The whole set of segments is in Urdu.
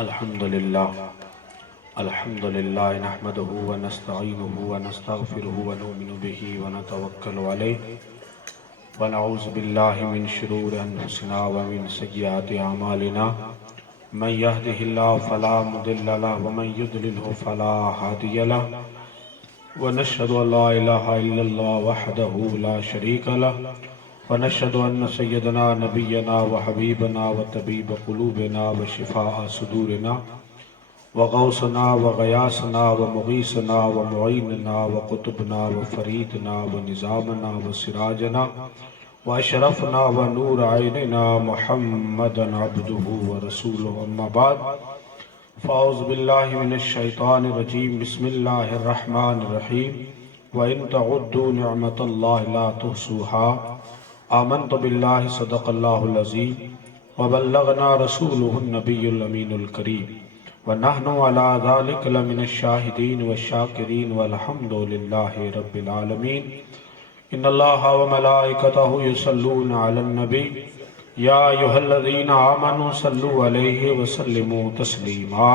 الحمد للہ نحمده ونستعینه ونستغفره ونؤمن به ونتوکل علیہ ونعوذ باللہ من شرور انفسنا ومن سیئات اعمالنا من يهده الله فلا مضل له ومن يضلل فلا هادي له ونشهد ان لا اله الا الله وحده لا شريك له ونشهد ان سيدنا نبينا وحبيبنا وطبيب قلوبنا وشفاء صدورنا وغوثنا وغياثنا ومغيثنا ومعيننا وقطبنا وفريدنا ونظامنا وسراجنا واشرفنا ونور عيننا محمدا عبده ورسوله اما بعد فاعوذ بالله من الشيطان الرجيم بسم الله الرحمن الرحيم وان تعدوا نعمة الله لا تحصوها آمنت بالله صدق الله العظيم وبلغنا رسوله النبي الأمين الكريم ونحن على ذلك لمن الشاهدين والشاكرين والحمد لله رب العالمين إن الله وملائكته يصلون على النبي يا أيها الذين آمنوا صلوا عليه وسلموا تسليما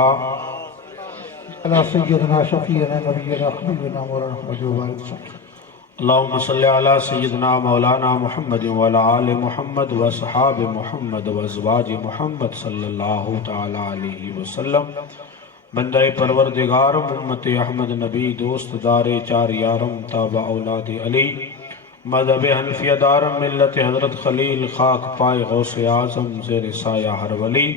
على سيدنا شفيعنا نبينا حبيبنا مولانا محمد وسلم. اللهم صل على سيدنا مولانا محمد وعلى آل محمد واصحاب محمد وازواج محمد صلی اللہ تعالی علیہ وسلم. بندہ پروردگارم امت احمد نبی دوست دار چار یارم تابع اولاد علی مذہب حنفیہ دارم ملت حضرت خلیل خاک پائے غوث اعظم زیر سایہ ہر ولی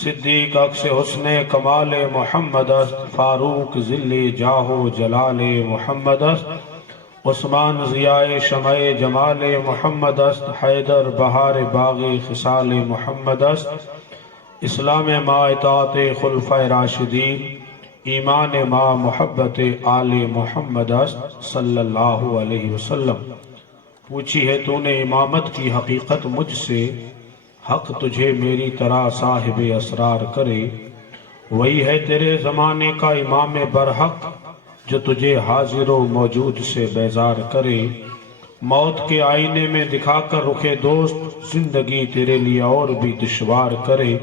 صدیق اکس حسن کمال محمد است فاروق ذل جاہ جلال محمد است عثمان ضیاء شمع جمال محمد است حیدر بہار باغ خصال محمد است اسلام ما اطاعت خلفۂ راشدین ایمان ما محبت آل محمد است صلی اللہ علیہ وسلم. پوچھی ہے تو نے امامت کی حقیقت مجھ سے حق تجھے میری طرح صاحب اسرار کرے وہی ہے تیرے زمانے کا امام برحق جو تجھے حاضر و موجود سے بیزار کرے موت کے آئینے میں دکھا کر رخے دوست زندگی تیرے لیے اور بھی دشوار کرے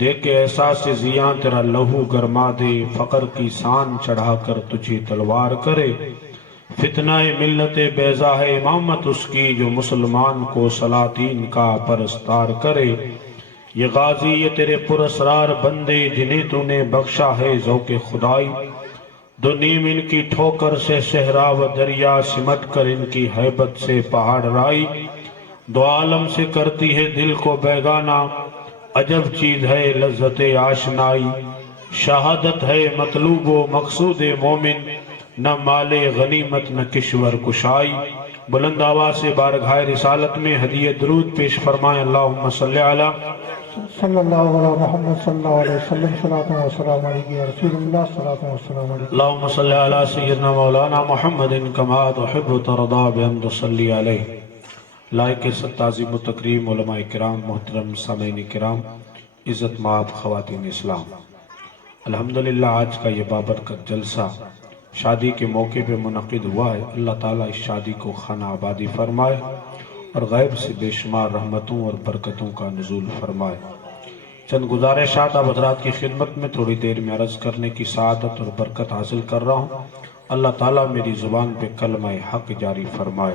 دیکھ کے احساس زیاں تیرا لہو گرما دے فقر کی سان چڑھا کر تجھے تلوار کرے فتنہ ملت بیضا ہے امامت اس کی جو مسلمان کو سلاطین کا پرستار کرے یہ غازی یہ تیرے پراسرار بندے جنہیں تو نے بخشا ہے ذوق خدائی دو نیم ان کی ٹھوکر سے صحرا و دریا سمٹ کر ان کی ہیبت سے پہاڑ رائی دو عالم سے کرتی ہے دل کو بیگانہ عجب چیز ہے لذت آشنائی شہادت ہے مطلوب و مقصود مومن نہ مال غنیمت نہ کشور کشائی. بلند آواز سے بارگاہ رسالت میں ہدیہ درود پیش فرمائیں. اللہم صلی علی صلی اللہ علیہ محمد صلی اللہ علیہ وسلم صلاۃ و سلام علیہ یا رسول اللہ صلاۃ و سلام علیہ. اللہم صلی علی سیدنا مولانا محمد کما تحب ترضا بحمد صلی علیہ. لائق تعظیم و تکریم علماء کرام محترم سامعین کرام عزت مآب خواتین اسلام، الحمدللہ آج کا یہ بابرکت جلسہ شادی کے موقع پہ منعقد ہوا ہے. اللہ تعالیٰ اس شادی کو خانہ آبادی فرمائے اور غیب سے بے شمار رحمتوں اور برکتوں کا نزول فرمائے. چند گزارشات آپ حضرات کی خدمت میں تھوڑی دیر میں عرض کرنے کی سعادت اور برکت حاصل کر رہا ہوں. اللہ تعالیٰ میری زبان پہ کلمہ حق جاری فرمائے.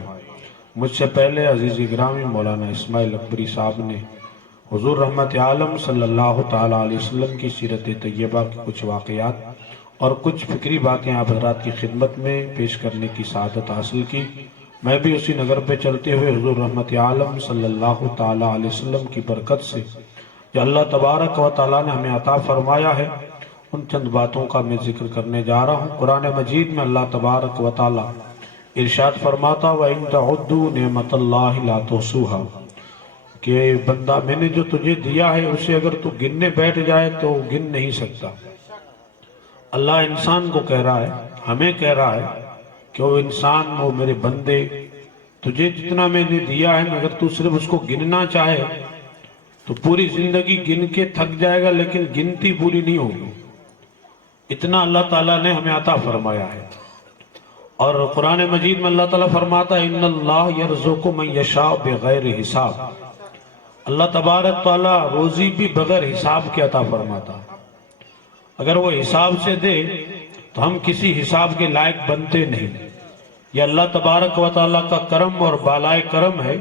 مجھ سے پہلے عزیز گرامی مولانا اسماعیل اکبری صاحب نے حضور رحمت عالم صلی اللہ تعالیٰ علیہ وسلم کی سیرت طیبہ کے کچھ واقعات اور کچھ فکری باتیں آپ حضرات کی خدمت میں پیش کرنے کی سعادت حاصل کی. میں بھی اسی نگر پہ چلتے ہوئے حضور رحمت عالم صلی اللہ تعالیٰ علیہ وسلم کی برکت سے جو اللہ تبارک و تعالیٰ نے ہمیں عطا فرمایا ہے ان چند باتوں کا میں ذکر کرنے جا رہا ہوں. قرآن مجید میں اللہ تبارک و تعالیٰ ارشاد فرماتا وَإِن تَعُدُّوا نِعْمَةَ اللَّهِ لَا تُحْصُوهَا کہ بندہ میں نے جو تجھے دیا ہے اسے اگر تو گننے بیٹھ جائے تو گن نہیں سکتا. اللہ انسان کو کہہ رہا ہے، ہمیں کہہ رہا ہے کہ وہ انسان وہ میرے بندے تجھے جتنا میں نے دیا ہے اگر تو صرف اس کو گننا چاہے تو پوری زندگی گن کے تھک جائے گا لیکن گنتی پوری نہیں ہوگی. اتنا اللہ تعالیٰ نے ہمیں عطا فرمایا ہے. اور قرآن مجید میں اللہ تعالیٰ فرماتا ہے ان اللہ یرزق من یشاء بغیر حساب. اللہ تبارک تعالیٰ روزی بھی بغیر حساب کے عطا فرماتا ہے۔ اگر وہ حساب سے دے تو ہم کسی حساب کے لائق بنتے نہیں۔ یہ اللہ تبارک و تعالیٰ کا کرم اور بالائے کرم ہے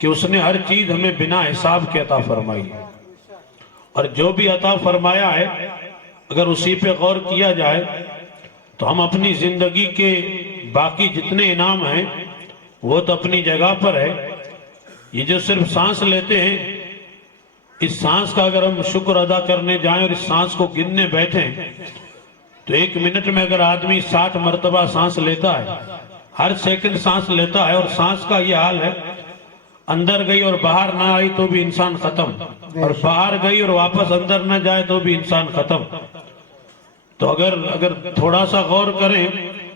کہ اس نے ہر چیز ہمیں بنا حساب کے عطا فرمائی ہے، اور جو بھی عطا فرمایا ہے اگر اسی پہ غور کیا جائے تو ہم اپنی زندگی کے باقی جتنے انعام ہیں وہ تو اپنی جگہ پر ہے۔ یہ جو صرف سانس لیتے ہیں، اس سانس کا اگر ہم شکر ادا کرنے جائیں اور اس سانس کو گننے بیٹھیں تو 1 منٹ میں اگر آدمی 60 مرتبہ سانس لیتا ہے، ہر سیکنڈ سانس لیتا ہے، اور سانس کا یہ حال ہے اندر گئی اور باہر نہ آئی تو بھی انسان ختم، اور باہر گئی اور واپس اندر نہ جائے تو بھی انسان ختم۔ تو اگر تھوڑا سا غور کریں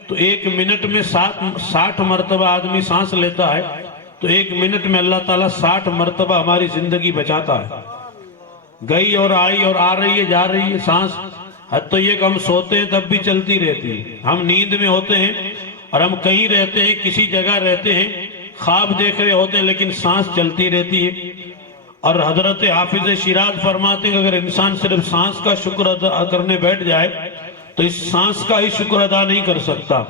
تو 1 منٹ میں 60 مرتبہ آدمی سانس لیتا ہے تو 1 منٹ میں اللہ تعالیٰ 60 مرتبہ ہماری زندگی بچاتا ہے۔ گئی اور آئی اور آ رہی ہے جا رہی ہے سانس، حد تو یہ کہ ہم سوتے ہیں تب بھی چلتی رہتی ہے، ہم نیند میں ہوتے ہیں اور ہم کہیں رہتے ہیں، کسی جگہ رہتے ہیں، خواب دیکھ رہے ہوتے ہیں، لیکن سانس چلتی رہتی ہے۔ اور حضرت حافظ شیراز فرماتے ہیں کہ اگر انسان صرف سانس کا شکر ادا کرنے بیٹھ جائے تو اس سانس کا ہی شکر ادا نہیں کر سکتا۔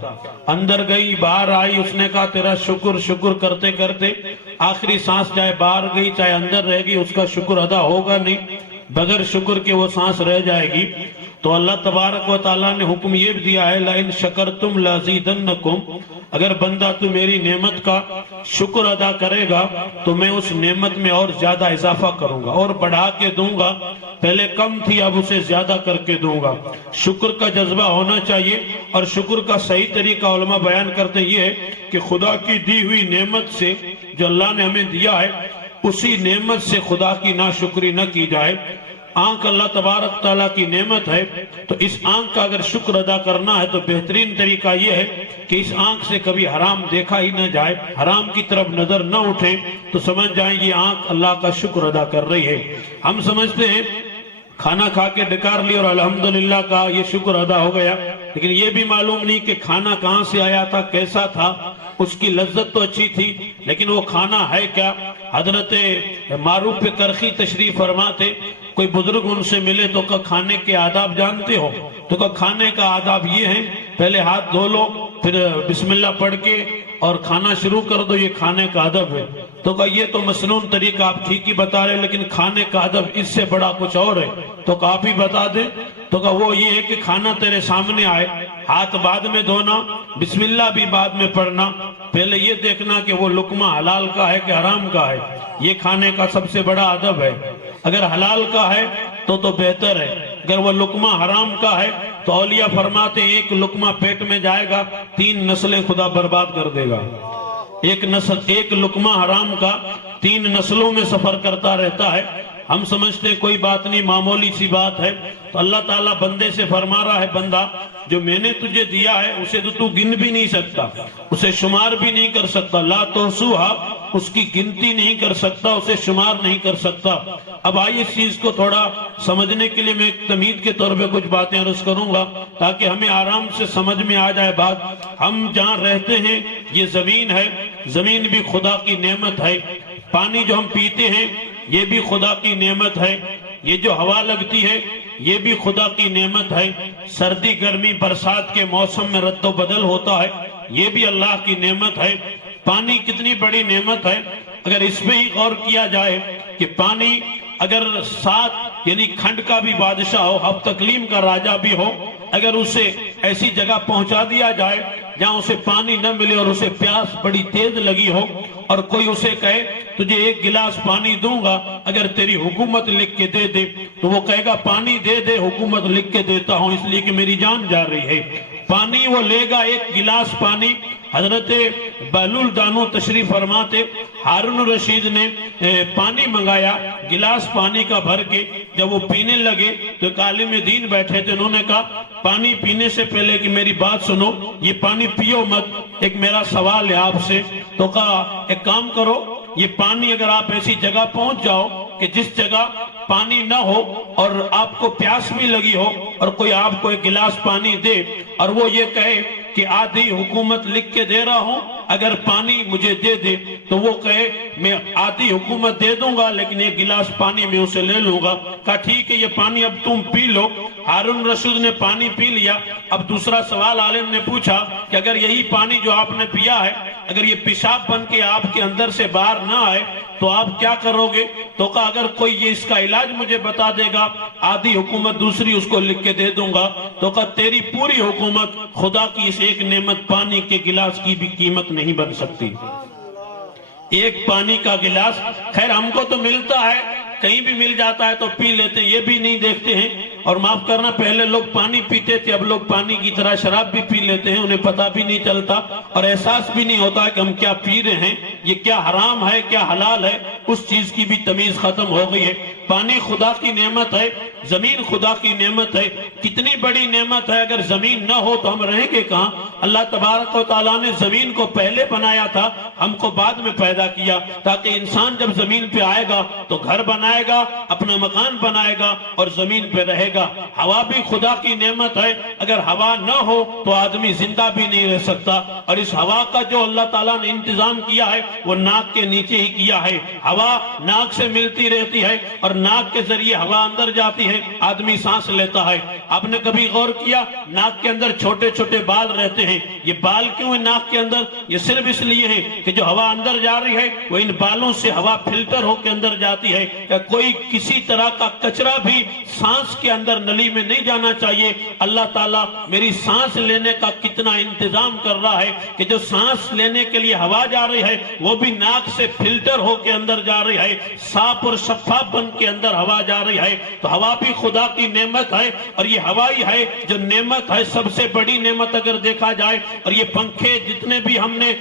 اندر گئی باہر آئی، اس نے کہا تیرا شکر کرتے کرتے آخری سانس چاہے باہر گئی چاہے اندر رہ گئی، اس کا شکر ادا ہوگا نہیں، بغیر شکر کے وہ سانس رہ جائے گی۔ تو اللہ تبارک و تعالیٰ نے حکم یہ بھی دیا ہے لَإِن شَكَرْتُمْ لَأَزِيدَنَّكُمْ، اگر بندہ تو میری نعمت کا شکر ادا کرے گا تو میں اس نعمت میں اور زیادہ اضافہ کروں گا اور بڑھا کے دوں گا، پہلے کم تھی اب اسے زیادہ کر کے دوں گا۔ شکر کا جذبہ ہونا چاہیے، اور شکر کا صحیح طریقہ علماء بیان کرتے یہ ہے کہ خدا کی دی ہوئی نعمت سے جو اللہ نے ہمیں دیا ہے اسی نعمت سے خدا کی ناشکری نہ کی جائے۔ آنکھ اللہ تبارک تعالیٰ کی نعمت ہے، تو اس آنکھ کا اگر شکر ادا کرنا ہے تو بہترین طریقہ یہ ہے کہ اس آنکھ سے کبھی حرام دیکھا ہی نہ جائے، حرام کی طرف نظر نہ اٹھے، تو سمجھ جائیں یہ آنکھ اللہ کا شکر ادا کر رہی ہے۔ ہم سمجھتے ہیں کھانا کھا کے ڈکار لی اور الحمدللہ کا یہ شکر ادا ہو گیا، لیکن یہ بھی معلوم نہیں کہ کھانا کہاں سے آیا تھا، کیسا تھا، اس کی لذت تو اچھی تھی لیکن وہ کھانا ہے کیا۔ حضرت معروف کرخی تشریف فرماتے، کوئی بزرگ ان سے ملے تو کہا کھانے کے آداب جانتے ہو؟ تو کہا کھانے کا آداب یہ ہے پہلے ہاتھ دھو لو، پھر بسم اللہ پڑھ کے اور کھانا شروع کر دو، یہ کھانے کا ادب ہے۔ تو کہا یہ تو مسنون طریقہ آپ ٹھیک ہی بتا رہے، لیکن کھانے کا ادب اس سے بڑا کچھ اور ہے، تو کہا آپ ہی بتا دیں۔ تو کہا وہ یہ ہے کہ کھانا تیرے سامنے آئے، ہاتھ بعد میں دھونا، بسم اللہ بھی بعد میں پڑھنا، پہلے یہ دیکھنا کہ وہ لقمہ حلال کا ہے کہ حرام کا ہے، یہ کھانے کا سب سے بڑا ادب ہے۔ اگر حلال کا ہے تو بہتر ہے، اگر وہ لقمہ حرام کا ہے تو اولیاء فرماتے ہیں ایک لقمہ پیٹ میں جائے گا 3 نسلیں خدا برباد کر دے گا۔ ایک لقمہ حرام کا 3 نسلوں میں سفر کرتا رہتا ہے۔ ہم سمجھتے ہیں کوئی بات نہیں، معمولی سی بات ہے، تو اللہ تعالیٰ بندے سے فرما رہا ہے بندہ جو میں نے تجھے دیا ہے اسے تو گن بھی نہیں سکتا، اسے شمار بھی نہیں کر سکتا، لا تحصوہا، اس کی گنتی نہیں کر سکتا، اسے شمار نہیں کر سکتا۔ اب آئیے اس چیز کو تھوڑا سمجھنے کے لیے میں ایک تمہید کے طور پہ کچھ باتیں عرض کروں گا تاکہ ہمیں آرام سے سمجھ میں آ جائے بات۔ ہم جہاں رہتے ہیں یہ زمین ہے، زمین بھی خدا کی نعمت ہے، پانی جو ہم پیتے ہیں یہ بھی خدا کی نعمت ہے، یہ جو ہوا لگتی ہے یہ بھی خدا کی نعمت ہے، سردی گرمی برسات کے موسم میں رد و بدل ہوتا ہے یہ بھی اللہ کی نعمت ہے۔ پانی کتنی بڑی نعمت ہے، اگر اس میں ہی غور کیا جائے کہ پانی اگر 7 یعنی کھنڈ کا بھی بادشاہ ہو، ہفت تقلیم کا راجہ بھی ہو، اگر اسے ایسی جگہ پہنچا دیا جائے جہاں اسے پانی نہ ملے اور اسے پیاس بڑی تیز لگی ہو اور کوئی اسے کہے تجھے 1 گلاس پانی دوں گا اگر تیری حکومت لکھ کے دے دے، تو وہ کہے گا پانی دے دے، حکومت لکھ کے دیتا ہوں اس لیے کہ میری جان جا رہی ہے۔ پانی وہ لے گا 1 گلاس پانی۔ حضرت بہلول دانو تشریف فرماتے، ہارون الرشید نے پانی منگایا گلاس پانی کا بھر کے، جب وہ پینے لگے تو ایک عالم دین بیٹھے تھے، انہوں نے کہا پانی پینے سے پہلے کہ میری بات سنو، یہ پانی پیو مت، ایک میرا سوال ہے آپ سے۔ تو کہا ایک کام کرو، یہ پانی اگر آپ ایسی جگہ پہنچ جاؤ کہ جس جگہ پانی نہ ہو اور آپ کو پیاس بھی لگی ہو اور کوئی آپ کو 1 گلاس پانی دے اور وہ یہ کہے کہ آدھی حکومت لکھ کے دے رہا ہوں اگر پانی مجھے دے دے تو وہ کہے میں آدھی حکومت دے دوں گا لیکن ایک گلاس پانی میں اسے لے لوں گا. کہا ٹھیک ہے یہ پانی اب تم پی لو. ہارون رشید نے پانی پی لیا. اب دوسرا سوال عالم نے پوچھا کہ اگر یہی پانی جو آپ نے پیا ہے اگر یہ پیشاب بن کے آپ کے اندر سے باہر نہ آئے تو آپ کیا کرو گے؟ تو کہا اگر کوئی یہ اس کا علاج مجھے بتا دے گا آدھی حکومت دوسری اس کو لکھ کے دے دوں گا. تو کہا تیری پوری حکومت خدا کی اس ایک نعمت پانی کے گلاس کی بھی قیمت نہیں بن سکتی. ایک پانی کا گلاس خیر ہم کو تو ملتا ہے کہیں بھی مل جاتا ہے تو پی لیتے ہیں یہ بھی نہیں دیکھتے ہیں. اور معاف کرنا پہلے لوگ پانی پیتے تھے اب لوگ پانی کی طرح شراب بھی پی لیتے ہیں انہیں پتہ بھی نہیں چلتا اور احساس بھی نہیں ہوتا کہ ہم کیا پی رہے ہیں یہ کیا حرام ہے کیا حلال ہے اس چیز کی بھی تمیز ختم ہو گئی ہے. پانی خدا کی نعمت ہے زمین خدا کی نعمت ہے کتنی بڑی نعمت ہے. اگر زمین نہ ہو تو ہم رہیں گے کہاں؟ اللہ تبارک و تعالیٰ نے زمین کو پہلے بنایا تھا ہم کو بعد میں پیدا کیا تاکہ انسان جب زمین پہ آئے گا تو گھر بنائے گا اپنا مکان بنائے گا اور زمین پہ رہے گا. ہوا بھی خدا کی نعمت ہے اگر ہوا نہ ہو تو آدمی زندہ بھی نہیں رہ سکتا. اور اس ہوا کا جو اللہ تعالیٰ نے انتظام کیا ہے وہ ناک کے نیچے ہی کیا ہے. ہوا ناک سے ملتی رہتی ہے اور ناک کے ذریعے ہوا اندر جاتی ہے آدمی سانس لیتا ہے. آپ نے کبھی غور کیا ناک کے اندر چھوٹے چھوٹے بال رہتے ہیں یہ بال کیوں ہیں ناک کے اندر؟ یہ صرف اس لیے ہے کہ جو ہوا اندر جا رہی ہے وہ ان بالوں سے ہوا فلٹر ہو کے اندر جاتی ہے. کہ کوئی کسی طرح کا کچرا بھی سانس کے اندر نلی میں نہیں جانا چاہیے. اللہ تعالیٰ میری سانس لینے کا کتنا انتظام کر رہا ہے کہ جو سانس لینے کے لیے ہوا جا رہی ہے وہ بھی ناک سے فلٹر ہو کے اندر جا رہی ہے صاف اور شفاف بن کے اندر ہوا جا رہی ہے. تو ہوا بھی خدا کی نعمت ہے اور یہ ہوا ہی ہے جو نعمت ہے سب سے بڑی نعمت اگر دیکھا جائے. اور یہ پنکھے جتنے بھی ہم نے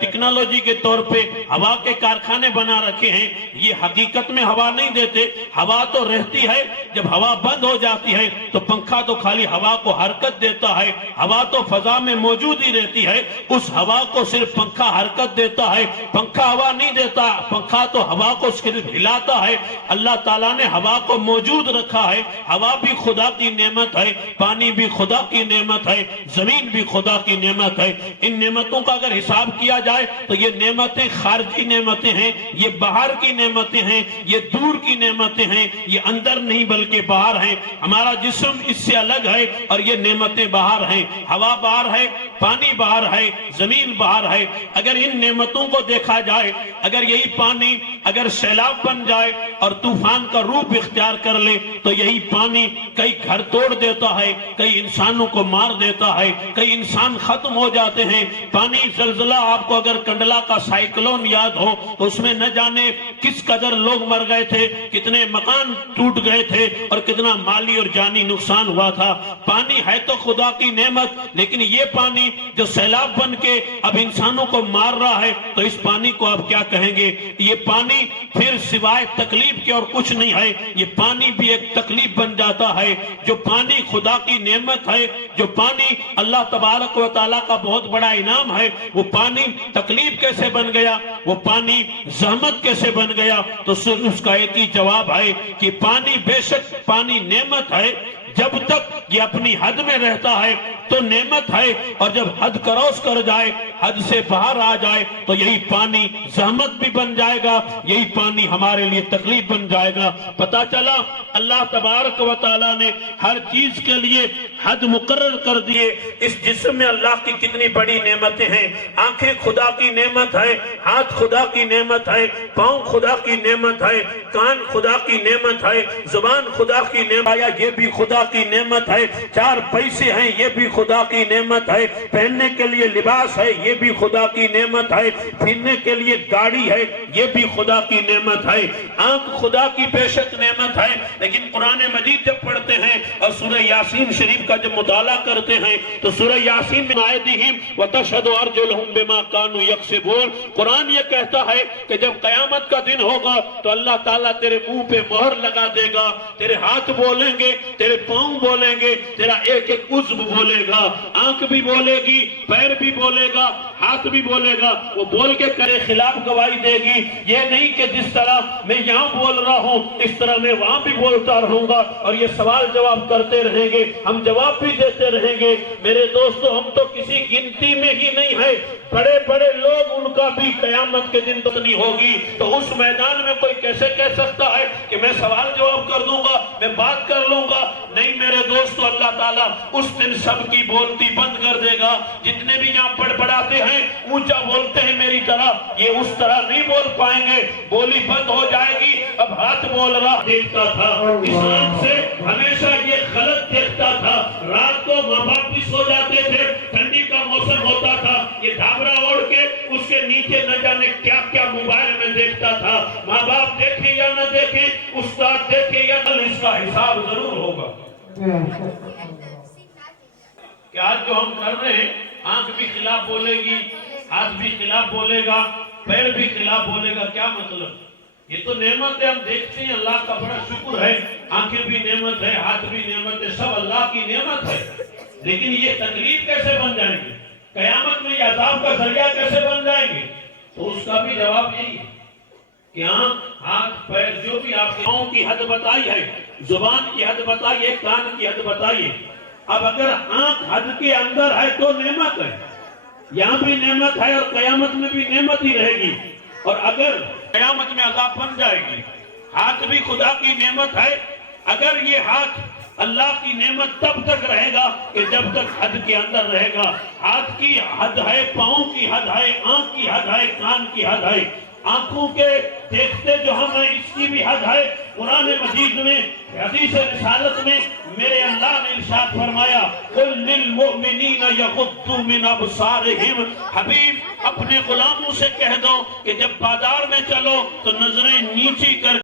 ٹیکنالوجی کے طور پہ ہوا کے کارخانے بنا رکھے ہیں یہ حقیقت میں ہوا نہیں دیتے. ہوا تو رہتی ہے جب ہوا بند ہو جاتی ہے تو پنکھا تو خالی ہوا کو حرکت دیتا ہے. ہوا تو فضا میں موجود ہی رہتی ہے اس ہوا کو صرف پنکھا حرکت دیتا ہے پنکھا ہوا نہیں دیتا. پنکھا تو ہوا کو صرف ہلاتا ہے. اللہ تعالیٰ نے ہوا کو موجود رکھا ہے. ہوا بھی خدا کی نعمت ہے پانی بھی خدا کی نعمت ہے زمین بھی خدا کی نعمت ہے. ان نعمتوں کا اگر حساب کیا جائے تو یہ نعمتیں خارجی نعمتیں ہیں یہ باہر کی نعمتیں ہیں یہ دور کی نعمتیں ہیں یہ اندر نہیں بلکہ باہر ہیں. ہمارا جسم اس سے الگ ہے اور یہ نعمتیں باہر ہیں. ہوا باہر ہے پانی باہر ہے زمین باہر ہے. اگر ان نعمتوں کو دیکھا جائے اگر یہی پانی اگر سیلاب بن جائے اور طوفان کا روپ اختیار کر لے تو یہی پانی کئی گھر توڑ دیتا ہے کئی انسانوں کو مار دیتا ہے کئی انسان ختم ہو جاتے ہیں. پانی زلزلہ آپ کو اگر کنڈلا کا سائیکلون یاد ہو تو اس میں نہ جانے کس قدر لوگ مر گئے تھے کتنے مکان ٹوٹ گئے تھے اور کتنا مالی اور جانی نقصان ہوا تھا. پانی ہے تو خدا کی نعمت لیکن یہ پانی جو سیلاب بن کے اب انسانوں کو مار رہا ہے تو اس پانی کو آپ کیا کہیں گے؟ یہ پانی پھر سوائے تکلیف کے اور کچھ نہیں ہے. یہ پانی بھی ایک تکلیف بن جاتا ہے. جو پانی خدا کی نعمت ہے جو پانی اللہ تبارک و تعالیٰ کا بہت بڑا انعام ہے وہ پانی تکلیف کیسے بن گیا وہ پانی زحمت کیسے بن گیا؟ تو صرف اس کا ایک ہی جواب ہے کہ پانی بے شک پانی نعمت ہے جب تک یہ اپنی حد میں رہتا ہے تو نعمت ہے اور جب حد کراس کر جائے حد سے باہر آ جائے تو یہی پانی زحمت بھی بن جائے گا یہی پانی ہمارے لیے تکلیف بن جائے گا. پتا چلا اللہ تبارک و تعالیٰ نے ہر چیز کے لیے حد مقرر کر دیے. اس جسم میں اللہ کی کتنی بڑی نعمتیں ہیں. آنکھیں خدا کی نعمت ہے ہاتھ خدا کی نعمت ہے پاؤں خدا کی نعمت ہے کان خدا کی نعمت ہے زبان خدا کی نعمت ہے یہ بھی خدا کی نعمت ہے. چار پیسے ہیں یہ بھی خدا کی نعمت ہے. پہننے کے لیے لباس ہے یہ بھی خدا کی نعمت ہے. پھرنے کے لیے گاڑی ہے یہ بھی خدا کی نعمت ہے. آنکھ خدا کی بے شک نعمت ہے لیکن قرآن مجید جب پڑھتے ہیں اور سورہ یاسین شریف کا جب مطالعہ کرتے ہیں تو سورہ یاسین میں آیتہم وتشہد ارجلہم بما کانوا یکسبون قرآن یہ کہتا ہے کہ جب قیامت کا دن ہوگا تو اللہ تعالیٰ تیرے منہ پہ مہر لگا دے گا. تیرے ہاتھ بولیں گے تیرے پاؤں بولیں گے تیرا ایک ایک عضو بولے گا. آنکھ بھی بولے گی پیر بھی بولے گا ہاتھ بھی بولے گا. وہ بول کے کرے خلاف گواہی دے گی. یہ نہیں کہ جس طرح میں یہاں بول رہا ہوں اس طرح میں وہاں بھی بولتا رہوں گا اور یہ سوال جواب کرتے رہیں گے ہم جواب بھی دیتے رہیں گے. میرے دوستو ہم تو کسی گنتی میں ہی نہیں ہے بڑے بڑے لوگ ان کا بھی قیامت کے دن تو نہیں ہوگی، تو اس میدان میں کوئی کیسے کہہ سکتا ہے کہ میں سوال جواب کر دوں گا، میں بات کر لوں گا؟ نہیں میرے دوستو، اللہ تعالیٰ اس دن سب کی بولتی بند کر دے گا۔ جتنے بھی یہاں بڑبڑاتے ہیں، اونچا بولتے ہیں میری طرح، یہ اس طرح نہیں بول پائیں گے، بولی بند ہو جائے گی۔ اب ہاتھ بول رہا دیکھتا تھا، اس آنکھ سے ہمیشہ یہ غلط دیکھتا تھا۔ رات کو ماں باپ بھی سو جاتے تھے، ٹھنڈی کا موسم ہوتا تھا، یہ ڈھابرا اوڑھ کے اس کے نیچے نہ جانے کیا کیا موبائل میں دیکھتا تھا۔ ماں باپ دیکھیں یا نہ دیکھیں، استاد دیکھیں یا نہ، اس کا حساب ضرور ہوگا۔ کہ آج جو ہم کر رہے ہیں، آنکھ بھی خلاف بولے گی، ہاتھ بھی خلاف بولے گا، پیر بھی خلاف بولے گا، کیا مطلب؟ یہ تو نعمت ہے، ہم دیکھتے ہیں، اللہ کا بڑا شکر ہے، آنکھیں بھی نعمت ہے، ہاتھ بھی نعمت ہے، سب اللہ کی نعمت ہے، لیکن یہ تکلیف کیسے بن جائیں گے؟ قیامت میں یہ عذاب کا ذریعہ کیسے بن جائیں گے؟ تو اس کا بھی جواب یہی ہے کہ آنکھ، ہاتھ، پیر، جو بھی آپ کے پاؤں کی حد بتائی ہے، زبان کی حد بتائی ہے، کان کی حد بتائی ہے۔ اب اگر آنکھ حد کے اندر ہے تو نعمت ہے، یہاں بھی نعمت ہے اور قیامت میں بھی نعمت ہی رہے گی، اور اگر قیامت میں عذاب بن جائے گی۔ ہاتھ بھی خدا کی نعمت ہے، اگر یہ ہاتھ اللہ کی نعمت تب تک رہے گا کہ جب تک حد کے اندر رہے گا۔ ہاتھ کی حد ہے، پاؤں کی حد ہے، آنکھ کی حد ہے، کان کی حد ہے، آنکھوں کے دیکھتے جو ہم ہیں اس کی بھی حد ہے۔ قرآن مجید میں، حدیث رسالت میں میرے اللہ نے ارشاد فرمایا، قُلْ لِلْمُؤْمِنِينَ يَغُضُّوا مِنْ أَبْصَارِهِمْ، حبیب اپنے غلاموں سے کہہ دو کہ جب بازار میں چلو تو نظریں نیچی کر